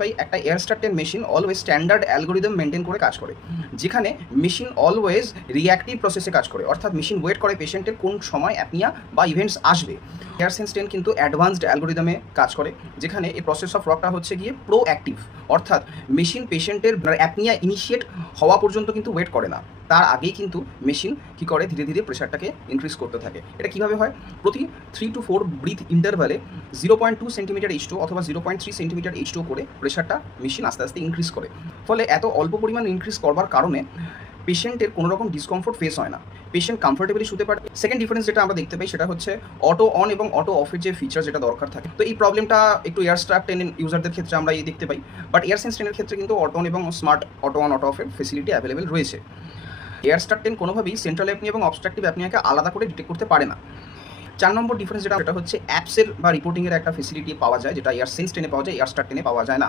পাই একটা এয়ারস্টার 10 machine always standard algorithm maintain করে কাজ করে, যেখানে মেশিন অলওয়েজ রিঅ্যাক্টিভ প্রসেসে কাজ করে, অর্থাৎ মেশিন ওয়েট করে পেশেন্টের কোন সময় অ্যাপনিয়া বা ইভেন্টস আসবে। এয়ারসেন্স 10 কিন্তু অ্যাডভান্সড অ্যালগোরিদমে কাজ করে, যেখানে এই প্রসেস অফ ওয়ার্কটা হচ্ছে গিয়ে প্রোঅ্যাক্টিভ, অর্থাৎ মেশিন পেশেন্টের অ্যাপনিয়া ইনিশিয়েট হওয়া পর্যন্ত কিন্তু ওয়েট করে না, তার আগেই কিন্তু মেশিন কী করে ধীরে ধীরে প্রেশারটাকে ইনক্রিজ করতে থাকে। এটা কীভাবে হয়? প্রতি 3 to 4 ব্রিথ ইন্টারভ্যালে 0.2 সেন্টিমিটার H2 অথবা 0.3 সেন্টিমিটার H2 করে প্রেশারটা মেশিন আস্তে আস্তে ইনক্রিজ করে। ফলে এত অল্প পরিমাণ ইনক্রিজ করবার কারণে পেশেন্টের কোনো রকম ডিসকমফোর্ট ফেস হয় না, পেশেন্ট কমফোর্টেবলি শুতে পারে। সেকেন্ড ডিফারেন্স যেটা আমরা দেখতে পাই সেটা হচ্ছে অটো অন এবং অটো অফের যে ফিচার যেটা দরকার থাকে, তো এই প্রবলেমটা একটু এয়ারস্টার 10 ইউজারদের ক্ষেত্রে আমরা এই দেখতে পাই, বাট এয়ারসেন্স 10 এর ক্ষেত্রে কিন্তু অটো অন এবং স্মার্ট অটো অন অটো অফের ফেসিলিটি অ্যাভেলেবেল রয়েছে। এয়ারস্টার 10 কোনোভাবেই সেন্ট্রাল অ্যাপনিয়া এবং অবস্ট্রাকটিভ অ্যাপনিয়াকে আলাদা করে ডিটেক্ট করতে পারে না। 4 নম্বর ডিফারেন্স যেটা হচ্ছে অ্যাপসের বা রিপোর্টিংয়ের একটা ফেসিলিটি পাওয়া যায়, যেটা এয়ারসেন্স 10 পাওয়া যায়, এয়ারস্টার 10 পাওয়া যায় না।